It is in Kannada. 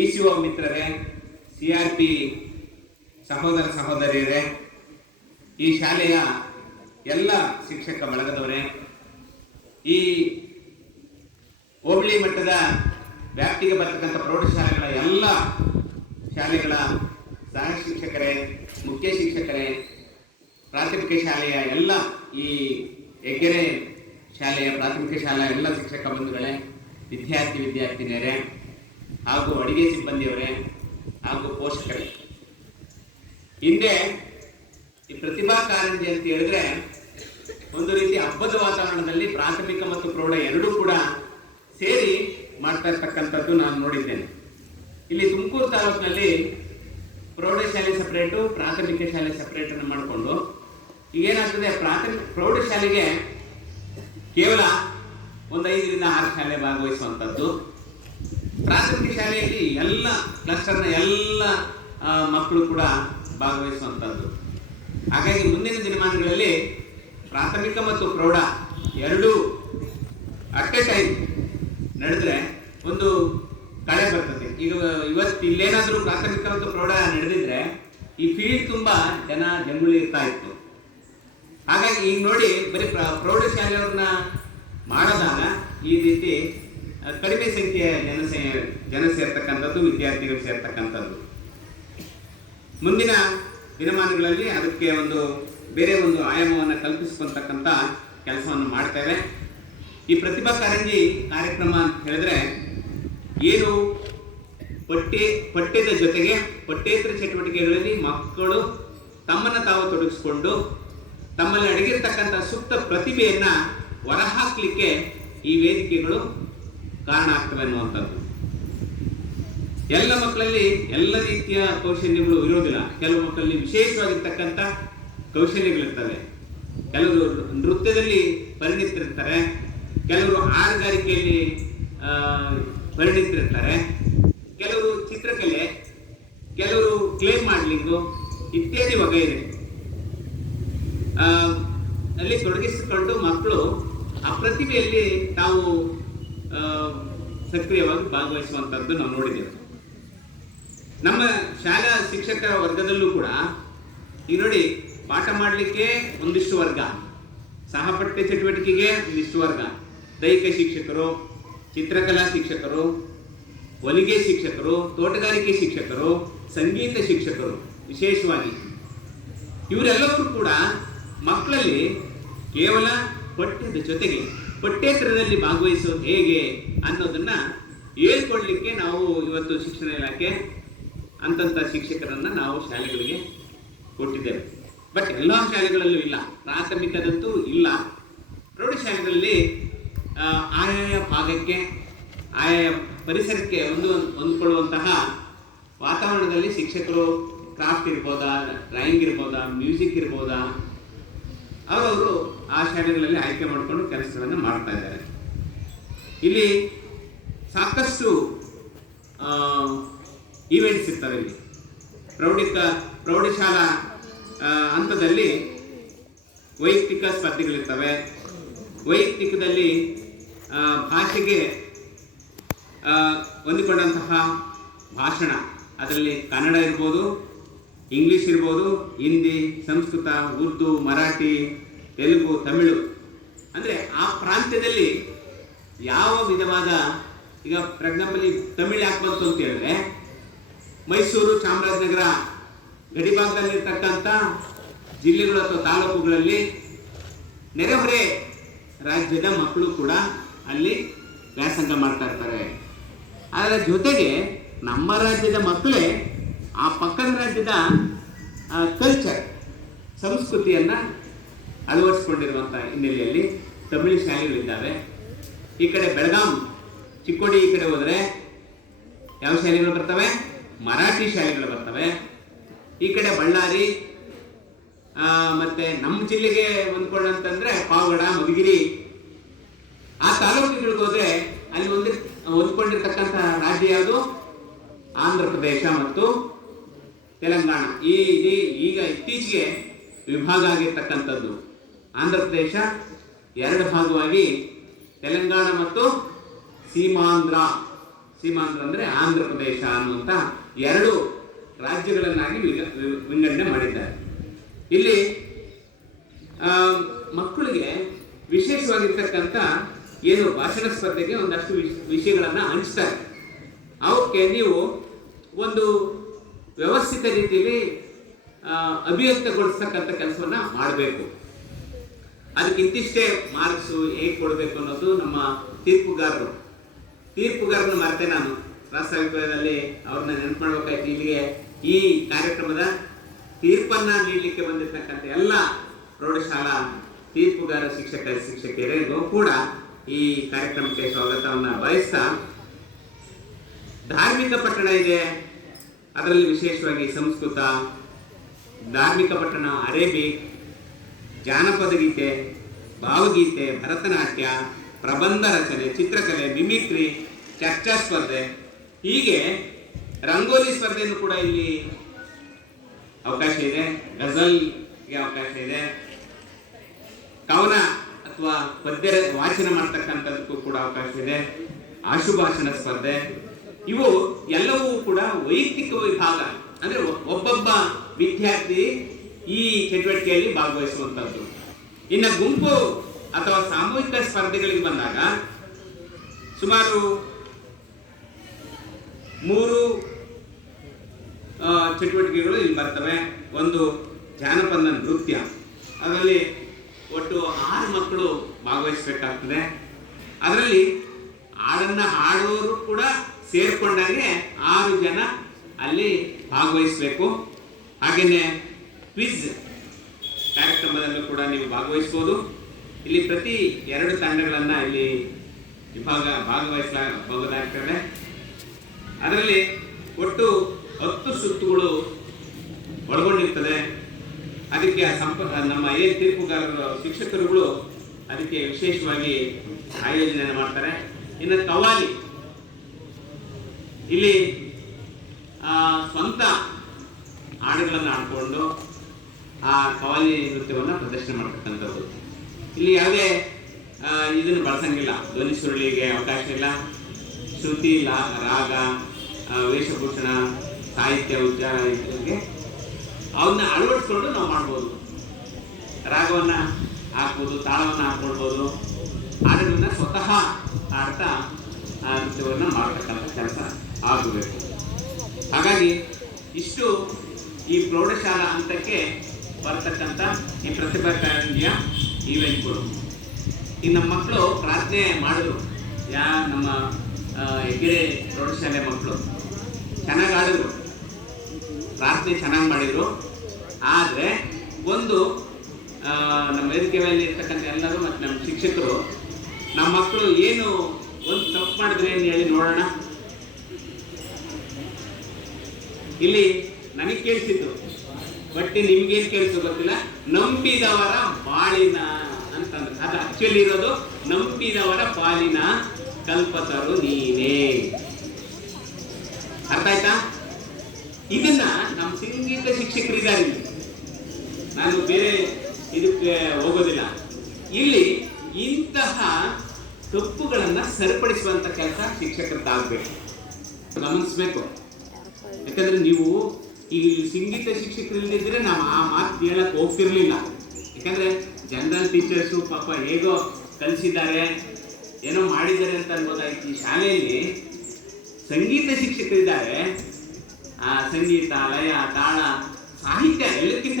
ECO ಮಿತ್ರರೇ, CRP ಸಹೋದರ ಸಹೋದರಿಯರೇ, ಈ ಶಾಲೆಯ ಎಲ್ಲ ಶಿಕ್ಷಕ ಬಳಗದವರೇ, ಈ ಹೋಬಳಿ ಮಟ್ಟದ ವ್ಯಾಪ್ತಿಗೆ ಬರ್ತಕ್ಕಂಥ ಪ್ರೌಢಶಾಲೆಗಳ ಎಲ್ಲ ಶಾಲೆಗಳ ಸಹ ಶಿಕ್ಷಕರೇ, ಮುಖ್ಯ ಶಿಕ್ಷಕರೇ, ಪ್ರಾಥಮಿಕ ಶಾಲೆಯ ಎಲ್ಲ ಈ ಹೆಗ್ಗೆರೆ ಶಾಲೆಯ ಪ್ರಾಥಮಿಕ ಶಾಲೆಯ ಎಲ್ಲ ಶಿಕ್ಷಕ ಬಂಧುಗಳೇ, ವಿದ್ಯಾರ್ಥಿನಿಯರೇ ಹಾಗೂ ಅಡಿಗೆ ಸಿಬ್ಬಂದಿಯವರೇ ಹಾಗೂ ಪೋಷಕರೇ, ಹಿಂದೆ ಈ ಪ್ರತಿಭಾ ಕಾರಂಜಿ ಅಂತ ಹೇಳಿದ್ರೆ ಒಂದು ರೀತಿ ಹಬ್ಬದ ವಾತಾವರಣದಲ್ಲಿ ಪ್ರಾಥಮಿಕ ಮತ್ತು ಪ್ರೌಢ ಎರಡೂ ಕೂಡ ಸೇರಿ ಮಾಡ್ತಾ ಇರ್ತಕ್ಕಂಥದ್ದು ನಾನು ನೋಡಿದ್ದೇನೆ. ಇಲ್ಲಿ ತುಮಕೂರು ತಾಲೂಕಿನಲ್ಲಿ ಪ್ರೌಢಶಾಲೆ ಸಪ್ರೇಟು, ಪ್ರಾಥಮಿಕ ಶಾಲೆ ಸಪ್ರೇಟ್ ಅನ್ನು ಮಾಡಿಕೊಂಡು ಈಗೇನಾಗ್ತದೆ, ಪ್ರೌಢಶಾಲೆಗೆ ಕೇವಲ ಒಂದು 5 ರಿಂದ 6 ಶಾಲೆ ಭಾಗವಹಿಸುವಂಥದ್ದು, ಪ್ರಾಥಮಿಕ ಶಾಲೆಯಲ್ಲಿ ಎಲ್ಲ ಕ್ಲಸ್ಟರ್ನ ಎಲ್ಲ ಮಕ್ಕಳು ಕೂಡ ಭಾಗವಹಿಸುವಂಥದ್ದು. ಹಾಗಾಗಿ ಮುಂದಿನ ದಿನಮಾನಗಳಲ್ಲಿ ಪ್ರಾಥಮಿಕ ಮತ್ತು ಪ್ರೌಢ ಎರಡೂ ಅಟ್ ಎ ಟೈಮ್ ನಡೆದ್ರೆ ಒಂದು ಕಳೆ ಬರ್ತದೆ. ಈಗ ಇವತ್ತು ಇಲ್ಲೇನಾದರೂ ಪ್ರಾಥಮಿಕ ಮತ್ತು ಪ್ರೌಢ ನಡೆದಿದ್ರೆ ಈ ಫೀಲ್ಡ್ ತುಂಬಾ ಜಂಗುಳಿ ಇರ್ತಾ ಇತ್ತು. ಹಾಗಾಗಿ ಈಗ ನೋಡಿ, ಬರೀ ಪ್ರೌಢಶಾಲೆಯವ್ರನ್ನ ಮಾಡೋದಾಗ ಈ ರೀತಿ ಕಡಿಮೆ ಸಂಖ್ಯೆಯ ಜನ ಸೇರ್ತಕ್ಕಂಥದ್ದು, ವಿದ್ಯಾರ್ಥಿಗಳು ಸೇರ್ತಕ್ಕಂಥದ್ದು. ಮುಂದಿನ ದಿನಮಾನಗಳಲ್ಲಿ ಅದಕ್ಕೆ ಬೇರೆ ಒಂದು ಆಯಾಮವನ್ನು ಕಲ್ಪಿಸ್ಕೊಳ್ತಕ್ಕಂಥ ಕೆಲಸವನ್ನು ಮಾಡ್ತೇವೆ. ಈ ಪ್ರತಿಭಾ ಕಾರಂಜಿ ಕಾರ್ಯಕ್ರಮ ಅಂತ ಹೇಳಿದ್ರೆ ಏನು, ಪಠ್ಯದ ಜೊತೆಗೆ ಪಠ್ಯೇತರ ಚಟುವಟಿಕೆಗಳಲ್ಲಿ ಮಕ್ಕಳು ತಮ್ಮನ್ನು ತಾವು ತೊಡಗಿಸಿಕೊಂಡು ತಮ್ಮಲ್ಲಿ ಅಡಗಿರ್ತಕ್ಕಂಥ ಸೂಕ್ತ ಪ್ರತಿಭೆಯನ್ನ ಹೊರಹಾಕಲಿಕ್ಕೆ ಈ ವೇದಿಕೆಗಳು ಕಾರಣ ಆಗ್ತವೆ ಅನ್ನುವಂಥದ್ದು. ಎಲ್ಲ ಮಕ್ಕಳಲ್ಲಿ ಎಲ್ಲ ರೀತಿಯ ಕೌಶಲ್ಯಗಳು ಇರೋದಿಲ್ಲ. ಕೆಲವು ಮಕ್ಕಳಲ್ಲಿ ವಿಶೇಷವಾಗಿರ್ತಕ್ಕಂಥ ಕೌಶಲ್ಯಗಳಿರ್ತವೆ. ಕೆಲವರು ನೃತ್ಯದಲ್ಲಿ ಪರಿಣಿತರಿರ್ತಾರೆ, ಕೆಲವರು ಹಾಡುಗಾರಿಕೆಯಲ್ಲಿ ಪರಿಣಿತರಿರ್ತಾರೆ, ಕೆಲವರು ಚಿತ್ರಕಲೆ, ಕೆಲವರು ಕ್ಲೇ ಮಾಡ್ಲಿಂಗು ಇತ್ಯಾದಿ ವಗೈರೆ ಅಲ್ಲಿ ತೊಡಗಿಸಿಕೊಂಡು ಮಕ್ಕಳು ಆ ಪ್ರತಿಭೆಯಲ್ಲಿ ತಾವು ಸಕ್ರಿಯವಾಗಿ ಭಾಗವಹಿಸುವಂಥದ್ದು ನಾವು ನೋಡಿದ್ದೇವೆ. ನಮ್ಮ ಶಾಲಾ ಶಿಕ್ಷಕರ ವರ್ಗದಲ್ಲೂ ಕೂಡ ಈಗ ನೋಡಿ, ಪಾಠ ಮಾಡಲಿಕ್ಕೆ ಒಂದಿಷ್ಟು ವರ್ಗ, ಸಹಪಠ್ಯ ಚಟುವಟಿಕೆಗೆ ಒಂದಿಷ್ಟು ವರ್ಗ, ದೈಹಿಕ ಶಿಕ್ಷಕರು, ಚಿತ್ರಕಲಾ ಶಿಕ್ಷಕರು, ಹೊಲಿಗೆ ಶಿಕ್ಷಕರು, ತೋಟಗಾರಿಕೆ ಶಿಕ್ಷಕರು, ಸಂಗೀತ ಶಿಕ್ಷಕರು ವಿಶೇಷವಾಗಿ ಇವರೆಲ್ಲರೂ ಕೂಡ ಮಕ್ಕಳಲ್ಲಿ ಕೇವಲ ಪಠ್ಯದ ಜೊತೆಗೆ ಪಠ್ಯೇತರದಲ್ಲಿ ಭಾಗವಹಿಸೋದು ಹೇಗೆ ಅನ್ನೋದನ್ನ ಹೇಳ್ಕೊಡ್ಲಿಕ್ಕೆ ನಾವು ಇವತ್ತು ಶಿಕ್ಷಣ ಇಲಾಖೆ ಅಂತಂಥ ಶಿಕ್ಷಕರನ್ನ ನಾವು ಶಾಲೆಗಳಿಗೆ ಕೊಟ್ಟಿದ್ದೇವೆ. ಬಟ್ ಎಲ್ಲ ಶಾಲೆಗಳಲ್ಲೂ ಇಲ್ಲ, ಪ್ರಾಥಮಿಕದಂತೂ ಇಲ್ಲ. ಪ್ರೌಢಶಾಲೆಗಳಲ್ಲಿ ಆಯಾಯ ಭಾಗಕ್ಕೆ, ಆಯಾಯ ಪರಿಸರಕ್ಕೆ ಹೊಂದ್ಕೊಳ್ಳುವಂತಹ ವಾತಾವರಣದಲ್ಲಿ ಶಿಕ್ಷಕರು ಕ್ರಾಫ್ಟ್ ಇರ್ಬೋದಾ, ಡ್ರಾಯಿಂಗ್ ಇರ್ಬೋದಾ, ಮ್ಯೂಸಿಕ್ ಇರ್ಬೋದಾ, ಅವರವರು ಆ ಶಾಲೆಗಳಲ್ಲಿ ಆಯ್ಕೆ ಮಾಡಿಕೊಂಡು ಕೆಲಸಗಳನ್ನು ಮಾಡ್ತಾ ಇದ್ದಾರೆ. ಇಲ್ಲಿ ಸಾಕಷ್ಟು ಈವೆಂಟ್ಸ್ ಇರ್ತವೆ. ಇಲ್ಲಿ ಪ್ರೌಢಶಾಲಾ ಹಂತದಲ್ಲಿ ವೈಯಕ್ತಿಕ ಸ್ಪರ್ಧೆಗಳಿರ್ತವೆ. ವೈಯಕ್ತಿಕದಲ್ಲಿ ಭಾಷೆಗೆ ಹೊಂದಿಕೊಂಡಂತಹ ಭಾಷಣ, ಅದರಲ್ಲಿ ಕನ್ನಡ ಇರ್ಬೋದು, ಇಂಗ್ಲೀಷ್ ಇರ್ಬೋದು, ಹಿಂದಿ, ಸಂಸ್ಕೃತ, ಉರ್ದು, ಮರಾಠಿ, ತೆಲುಗು, ತಮಿಳು, ಅಂದರೆ ಆ ಪ್ರಾಂತ್ಯದಲ್ಲಿ ಯಾವ ವಿಧವಾದ, ಈಗ ಫಾರ್ ಎಕ್ಸಾಂಪಲ್ ಈ ತಮಿಳು ಯಾಕೆ ಬಂತು ಅಂತ ಹೇಳಿದ್ರೆ, ಮೈಸೂರು, ಚಾಮರಾಜನಗರ ಗಡಿಭಾಗದಲ್ಲಿರ್ತಕ್ಕಂಥ ಜಿಲ್ಲೆಗಳು ಅಥವಾ ತಾಲೂಕುಗಳಲ್ಲಿ ನೆರೆಹೊರೆ ರಾಜ್ಯದ ಮಕ್ಕಳು ಕೂಡ ಅಲ್ಲಿ ವ್ಯಾಸಂಗ ಮಾಡ್ತಾ ಇರ್ತಾರೆ. ಅದರ ಜೊತೆಗೆ ನಮ್ಮ ರಾಜ್ಯದ ಮಕ್ಕಳೇ ಆ ಪಕ್ಕದ ರಾಜ್ಯದ ಕಲ್ಚರ್, ಸಂಸ್ಕೃತಿಯನ್ನು ಅಳವಡಿಸಿಕೊಂಡಿರುವಂಥ ಹಿನ್ನೆಲೆಯಲ್ಲಿ ತಮಿಳು ಶಾಲೆಗಳಿದ್ದಾವೆ. ಈ ಕಡೆ ಬೆಳಗಾಂ, ಚಿಕ್ಕೋಡಿ ಈ ಕಡೆ ಹೋದರೆ ಯಾವ ಶಾಲೆಗಳು ಬರ್ತವೆ? ಮರಾಠಿ ಶಾಲೆಗಳು ಬರ್ತವೆ. ಈ ಕಡೆ ಬಳ್ಳಾರಿ, ಮತ್ತೆ ನಮ್ಮ ಜಿಲ್ಲೆಗೆ ಹೊಂದ್ಕೊಂಡಂತಂದ್ರೆ ಪಾವಗಡ, ಮಧುಗಿರಿ, ಆ ತಾಲೂಕುಗಳಿಗೆ ಹೋದ್ರೆ ಅಲ್ಲಿ ಹೊಂದ್ಕೊಂಡಿರ್ತಕ್ಕಂಥ ರಾಜ್ಯ ಯಾವುದು? ಆಂಧ್ರ ಪ್ರದೇಶ ಮತ್ತು ತೆಲಂಗಾಣ. ಈಗ ಇತ್ತೀಚೆಗೆ ವಿಭಾಗ ಆಗಿರ್ತಕ್ಕಂಥದ್ದು. ಆಂಧ್ರ ಪ್ರದೇಶ 2 ಭಾಗವಾಗಿ ತೆಲಂಗಾಣ ಮತ್ತು ಸೀಮಾಂಧ್ರ ಸೀಮಾಂಧ್ರ ಅಂದರೆ ಆಂಧ್ರ ಪ್ರದೇಶ ಅನ್ನುವಂಥ 2 ರಾಜ್ಯಗಳನ್ನಾಗಿ ವಿಂಗಡಣೆ ಮಾಡಿದ್ದಾರೆ. ಇಲ್ಲಿ ಮಕ್ಕಳಿಗೆ ವಿಶೇಷವಾಗಿರ್ತಕ್ಕಂಥ ಏನು ಭಾಷಣ ಸ್ಪರ್ಧೆಗೆ ಒಂದಷ್ಟು ವಿಷಯಗಳನ್ನು ಹಂಚ್ತಾರೆ. ಅವಕ್ಕೆ ನೀವು ಒಂದು ವ್ಯವಸ್ಥಿತ ರೀತಿಯಲ್ಲಿ ಅಭಿವ್ಯಕ್ತಗೊಳಿಸ್ತಕ್ಕಂಥ ಕೆಲಸವನ್ನು ಮಾಡಬೇಕು. ಅದಕ್ಕೆ ಇಂತಿಷ್ಟೇ ಮಾರ್ಕ್ಸು ಹೇಗೆ ಕೊಡಬೇಕು ಅನ್ನೋದು ನಮ್ಮ ತೀರ್ಪುಗಾರನ ಮರೆತೆ ನಾನು ರಾಷ್ಟ್ರಾಭಿಪ್ರಾಯದಲ್ಲಿ ಅವ್ರನ್ನ ನೆನಪು ಮಾಡಬೇಕಾಯ್ತು. ಇಲ್ಲಿಗೆ ಈ ಕಾರ್ಯಕ್ರಮದ ತೀರ್ಪನ್ನು ನೀಡಲಿಕ್ಕೆ ಬಂದಿರತಕ್ಕಂಥ ಎಲ್ಲ ಪ್ರೌಢಶಾಲಾ ತೀರ್ಪುಗಾರ ಶಿಕ್ಷಕಿಯರಿಗೂ ಕೂಡ ಈ ಕಾರ್ಯಕ್ರಮಕ್ಕೆ ಸ್ವಾಗತವನ್ನು ಬಯಸ್ತಾ, ಧಾರ್ಮಿಕ ಪಠಣ ಇದೆ, ಅದರಲ್ಲಿ ವಿಶೇಷವಾಗಿ ಸಂಸ್ಕೃತ, ಧಾರ್ಮಿಕ ಪಠಣ, ಅರೇಬಿಕ್, ಜಾನಪದ ಗೀತೆ, ಭಾವಗೀತೆ, ಭರತನಾಟ್ಯ, ಪ್ರಬಂಧ ರಚನೆ, ಚಿತ್ರಕಲೆ, ಮಿಮಿಕ್ರಿ, ಚರ್ಚಾ ಸ್ಪರ್ಧೆ, ಹೀಗೆ ರಂಗೋಲಿ ಸ್ಪರ್ಧೆಯನ್ನು ಕೂಡ ಇಲ್ಲಿ ಅವಕಾಶ ಇದೆ. ಗಜಲ್ಗೆ ಅವಕಾಶ ಇದೆ. ಕವನ ಅಥವಾ ಪದ್ಯ ವಾಚನ ಮಾಡ್ತಕ್ಕಂಥದ್ದಕ್ಕೂ ಕೂಡ ಅವಕಾಶ ಇದೆ. ಆಶುಭಾಷಣ ಸ್ಪರ್ಧೆ, ಇವು ಎಲ್ಲವೂ ಕೂಡ ವೈಯಕ್ತಿಕ ವಿಭಾಗ, ಅಂದರೆ ಒಬ್ಬೊಬ್ಬ ವಿದ್ಯಾರ್ಥಿ ಈ ಚಟುವಟಿಕೆಯಲ್ಲಿ ಭಾಗವಹಿಸುವಂಥದ್ದು. ಇನ್ನು ಗುಂಪು ಅಥವಾ ಸಾಮೂಹಿಕ ಸ್ಪರ್ಧೆಗಳಿಗೆ ಬಂದಾಗ ಸುಮಾರು 3 ಚಟುವಟಿಕೆಗಳು ಇಲ್ಲಿ ಬರ್ತವೆ. ಒಂದು ಜಾನಪದ ನೃತ್ಯ, ಅದರಲ್ಲಿ ಒಟ್ಟು 6 ಮಕ್ಕಳು ಭಾಗವಹಿಸಬೇಕಾಗ್ತದೆ. ಅದರಲ್ಲಿ ಹಾಡನ್ನು ಹಾಡುವವರು ಕೂಡ ಸೇರಿಕೊಂಡಾಗೆ 6 ಜನ ಅಲ್ಲಿ ಭಾಗವಹಿಸಬೇಕು. ಹಾಗೆಯೇ ಕ್ವಿಜ್ ಕಾರ್ಯಕ್ರಮದಲ್ಲೂ ಕೂಡ ನೀವು ಭಾಗವಹಿಸ್ಬೋದು. ಇಲ್ಲಿ ಪ್ರತಿ 2 ತಂಡಗಳನ್ನು ಇಲ್ಲಿ ಭಾಗವಹಿಸಲಾಗುತ್ತದೆ. ಅದರಲ್ಲಿ ಒಟ್ಟು 10 ಸುತ್ತುಗಳು ಒಳಗೊಂಡಿರ್ತದೆ. ಅದಕ್ಕೆ ನಮ್ಮ ಏನು ತೀರ್ಪುಗಾರರು ಶಿಕ್ಷಕರುಗಳು ಅದಕ್ಕೆ ವಿಶೇಷವಾಗಿ ಆಯೋಜನೆ ಮಾಡ್ತಾರೆ. ಇನ್ನು ಕವಾಲಿ, ಇಲ್ಲಿ ಸ್ವಂತ ಹಾಡುಗಳನ್ನು ಆಡಿಕೊಂಡು ಆ ಕವಾಲಿ ನೃತ್ಯವನ್ನು ಪ್ರದರ್ಶನ ಮಾಡ್ತಕ್ಕಂಥದ್ದು. ಇಲ್ಲಿ ಯಾವುದೇ ಇದನ್ನು ಬಳಸಂಗಿಲ್ಲ, ಧ್ವನಿ ಸುರುಳಿಗೆ ಅವಕಾಶ ಇಲ್ಲ. ಶ್ರುತಿ, ರಾಗ, ವೇಷಭೂಷಣ, ಸಾಹಿತ್ಯ, ಉಚ್ಚಾರ ಇದಕ್ಕೆ ಅವನ್ನ ಅಳವಡಿಸ್ಕೊಂಡು ನಾವು ಮಾಡ್ಬೋದು. ರಾಗವನ್ನು ಹಾಕ್ಬೋದು, ತಾಳವನ್ನು ಹಾಕ್ಕೊಳ್ಬೋದು, ಹಾಡುಗಳನ್ನ ಸ್ವತಃ ಆಡ್ತಾ ಆ ನೃತ್ಯವನ್ನು ಮಾಡ್ತಕ್ಕಂಥ ಕೆಲಸ ಆಗಬೇಕು. ಹಾಗಾಗಿ ಇಷ್ಟು ಈ ಪ್ರೌಢಶಾಲಾ ಹಂತಕ್ಕೆ ಬರ್ತಕ್ಕಂಥ ಈ ಪ್ರತಿಭಾ ಕಾರಂಜಿಯ ಈವೆಂಟ್ಗಳು. ಈಗ ನಮ್ಮ ಮಕ್ಕಳು ಪ್ರಾರ್ಥನೆ ಮಾಡಿದ್ರು, ನಮ್ಮ ಹೆಗ್ಗೆರೆ ಪ್ರೌಢಶಾಲೆ ಮಕ್ಕಳು ಚೆನ್ನಾಗಿ ಆಡಿದ್ರು, ಪ್ರಾರ್ಥನೆ ಚೆನ್ನಾಗಿ ಮಾಡಿದರು. ಆದರೆ ಒಂದು ನಮ್ಮ ವೇದಿಕೆ ಮೇಲೆ ಇರ್ತಕ್ಕಂಥ ಎಲ್ಲರೂ ಮತ್ತು ನಮ್ಮ ಶಿಕ್ಷಕರು ನಮ್ಮ ಮಕ್ಕಳು ಏನು ಒಂದು ತಪ್ಪು ಮಾಡಿದ್ರೆ ಏನು ಹೇಳಿ ನೋಡೋಣ. ಇಲ್ಲಿ ನನಗೆ ಕೇಳಿಸಿದ್ದು, ಬಟ್ ನಿಮ್ಗೇನು ಕೇಳಿಸೋ ಗೊತ್ತಿಲ್ಲ, ನಂಬಿದವರ ಬಾಳಿನ ಅಂತಂದ್ರೆ ಅದು ಆಕ್ಚುಲಿ ಇರೋದು ನಂಬಿದವರ ಬಾಳಿನ ಕಲ್ಪತರು ನೀನೇ. ಅರ್ಥ ಆಯ್ತಾ? ಇದನ್ನ ನಮ್ಮ ಸಂಗೀತ ಶಿಕ್ಷಕರಿದ್ದಾರೆ. ನಾನು ಬೇರೆ ಇದಕ್ಕೆ ಹೋಗೋದಿಲ್ಲ. ಇಲ್ಲಿ ಇಂತಹ ತಪ್ಪುಗಳನ್ನು ಸರಿಪಡಿಸುವಂತ ಕೆಲಸ ಶಿಕ್ಷಕರದ್ದಾಗಬೇಕು, ಗಮನಿಸಬೇಕು. ಯಾಕಂದ್ರೆ ನೀವು ಈ ಸಂಗೀತ ಶಿಕ್ಷಕರಿಲ್ಲದಿದ್ರೆ ನಾವು ಆ ಮಾತು ಹೇಳಕ್ ಹೋಗ್ತಿರ್ಲಿಲ್ಲ. ಯಾಕಂದ್ರೆ ಜನರಲ್ ಟೀಚರ್ಸು ಪಾಪ ಹೇಗೋ ಕಲಿಸಿದ್ದಾರೆ, ಏನೋ ಮಾಡಿದ್ದಾರೆ ಅಂತ ಅನ್ಬೋದಾಯ್ತು. ಈ ಶಾಲೆಯಲ್ಲಿ ಸಂಗೀತ ಶಿಕ್ಷಕರಿದ್ದಾರೆ, ಆ ಸಂಗೀತ, ಲಯ, ತಾಳ, ಸಾಹಿತ್ಯ ಎಲ್ಲಕ್ಕಿಂತ